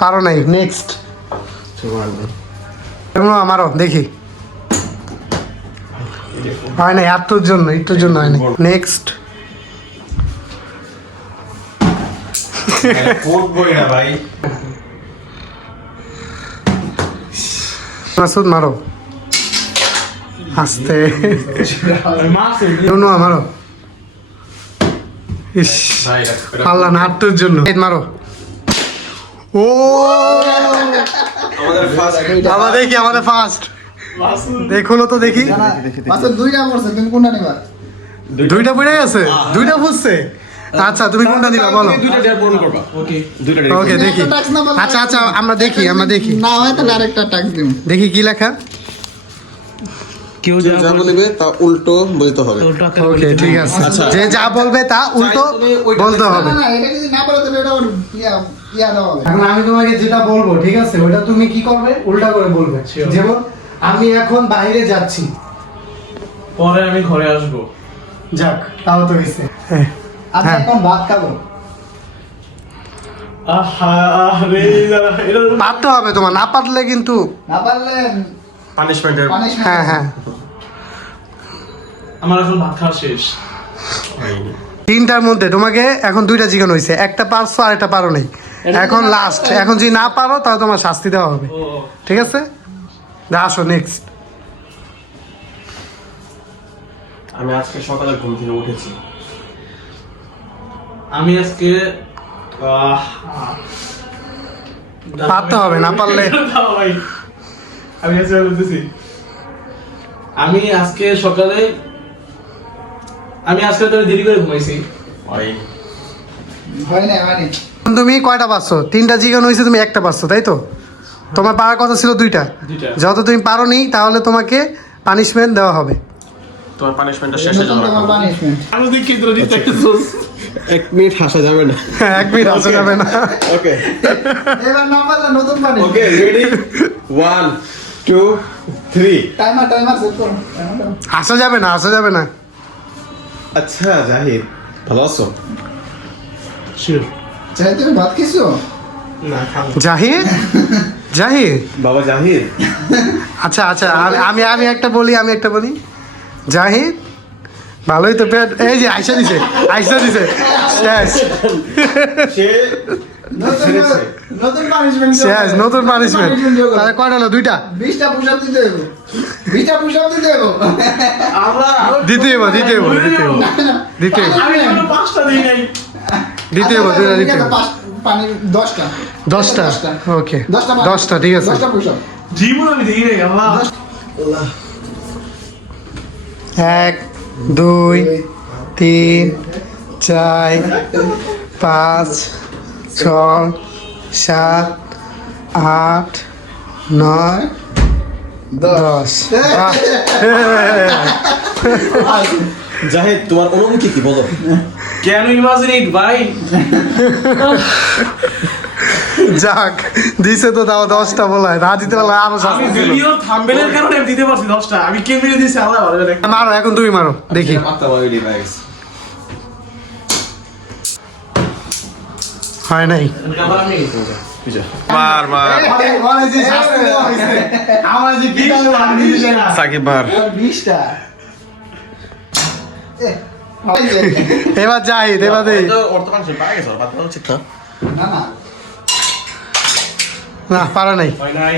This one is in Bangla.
পারো নাই, নেক্সট। আমারও দেখি, হয় নাই, একটুর জন্য হয় নাই। নেক্সট। মাসুদ মারো, আস্তে। মারো, ইস পারলা না, একটুর জন্য। মারো। ও আমাদের ফার্স্ট। দেখুন তো দেখি, দুইটা পড়ে গেছে, দুইটা বুঝছে। আচ্ছা তুমি কোনটা দিবা বলো। ওকে দেখি। আচ্ছা আচ্ছা আমরা দেখি না হয় তাহলে আরেকটা ট্যাক্স দিন। দেখি কি লেখা। কেউ যা বলবে তা উল্টো বলতে হবে। ওকে ঠিক আছে, যে যা বলবে তা উল্টো বলতে হবে। না এটা যদি না বলে তাহলে এটা ইয়া দেওয়া হবে। এখন আমি তোমাকে যেটা বলবো, ঠিক আছে, ওটা তুমি কি করবে, উল্টা করে বলবে। যেমন আমি এখন বাইরে যাচ্ছি, পরে আমি ঘরে আসবো। যাক তাও তো হয়েছে। আচ্ছা এখন ভাত খাবো। পারতে হবে তোমার, না পারলে কিন্তু না পারলে পানিশমেন্টের। হ্যাঁ হ্যাঁ। আমার এখন ভাত খাওয়া শেষ। তিনটার মধ্যে তোমাকে এখন দুইটা চিকেন হয়েছে, একটা পারছো আর একটা পারো নাই। এখন লাস্ট, এখন যদি না পারো তাহলে তোমার শাস্তি দেওয়া হবে, ঠিক আছে? আসো নেক্সট। আমি আজকে সকালে ঘুম থেকে উঠেছি। আমি আজকে পারতে হবে, না পারলে আমি আজকে সকালে তো দেরি করে ঘুমাইছি। হয় না মানে তুমি কয়টা পারছো? তিনটা চিকেন হয়েছে, তুমি একটা পারছো, তাই তো? তোমার পারার কথা ছিল দুইটা। যত তুমি পারো নি তাহলে তোমাকে পানিশমেন্ট দেওয়া হবে। তোমার পানিশমেন্টটা শেষে যাবে। তোমার পানিশমেন্ট। আমি দেখি তোরা দিতে একটু 1 মিনিট হাসা যাবে না। 1 মিনিট আসা যাবে না। ওকে এবার না পারলে নতুন punishment. Okay ready 1 2 3। Timer set করো। আসা যাবে না, আসা যাবে না। আচ্ছা জাহিদ ভালো আছো? শিওর চাই তুমি ভাত খেয়েছো? না খাবো। জাহিদ, জাহিদ, বাবা জাহিদ। আচ্ছা আচ্ছা আমি একটা বলি, জাহিদ ভালোই তো পেট। এই যে আইসা দিছে শেষ। সে নতুন পানিশমেন্ট। শেষ, নতুন পানিশমেন্ট। তাহলে কয়টা হলো? 2টা। 20টা পুশ আপ দিতে হবে। 20টা পুশ আপ দিতে হবে। আমরা দিতে হইব। আমি এখনো 5টা দিই নাই। দিতে হইব, 2টা দিতে হইব। পানি 10টা। 10টা, ওকে 10টা, ঠিক আছে। 10টা পুশ আপ। জীবন আমি দিই নাই। আল্লাহ 1 2 3 4 5 6 7 8 9 10। জাহিদ তোমার অনুভূতি কি বলো? কেন ইমাজিনেট ভাই? যাক দিছে তো, তাও 10টা বলা হয়, না দিতে পারলে আরো আমি শাস্তি ছিল। ভিডিও থাম্বনেলের কারণে আমি দিতে পারছি 10টা। আমি কেমনে দিছি আল্লাহ ভালো জানে। মারো, এখন তুমি মারো দেখি। হয় নাই। মার সাকিব মার। 20টা। এবার জাহিদ, এবার দেই। না না পারা নাই। হয় নাই।